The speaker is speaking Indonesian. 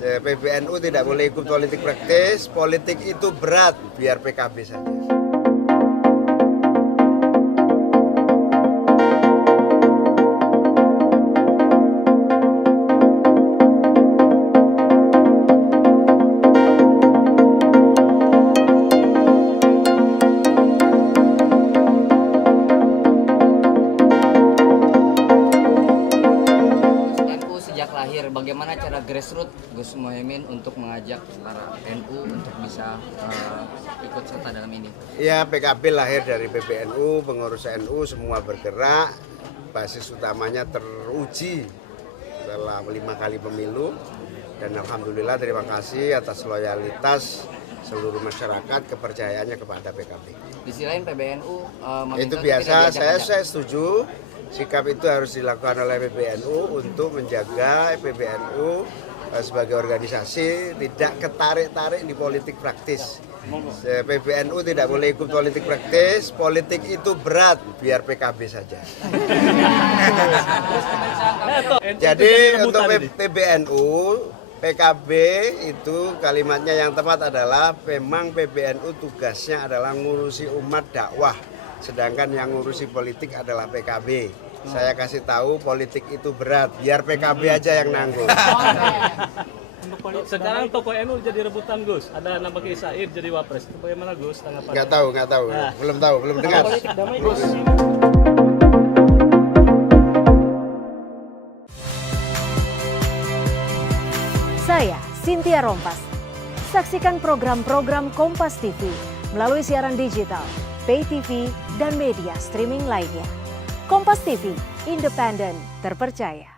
PBNU tidak boleh ikut politik praktis, politik itu berat, biar PKB saja. Sejak lahir, bagaimana cara grassroots Gus Muhaimin untuk mengajak para NU untuk bisa ikut serta dalam ini? Ya, PKB lahir dari PBNU, pengurus NU semua bergerak, basis utamanya teruji setelah 5 kali pemilu, dan alhamdulillah terima kasih atas loyalitas seluruh masyarakat, kepercayaannya kepada PKB. Di sisi lain PBNU Itu biasa, saya setuju. Sikap itu harus dilakukan oleh PBNU untuk menjaga PBNU sebagai organisasi tidak ketarik-tarik di politik praktis. PBNU tidak boleh ikut politik praktis, politik itu berat, biar PKB saja. Jadi untuk PBNU, PKB itu kalimatnya yang tepat adalah memang PBNU tugasnya adalah ngurusi umat dakwah. Sedangkan yang ngurusi politik adalah PKB. Saya kasih tahu politik itu berat, biar PKB aja yang nanggung. Sekarang tokoh NU jadi rebutan Gus, ada nama Kiai Said jadi wapres. Itu bagaimana Gus tanggapannya? Nggak tahu, belum dengar. Gus. Saya Cynthia Rompas. Saksikan program-program Kompas TV melalui siaran digital, pay TV, dan media streaming lainnya. Kompas TV, independen, terpercaya.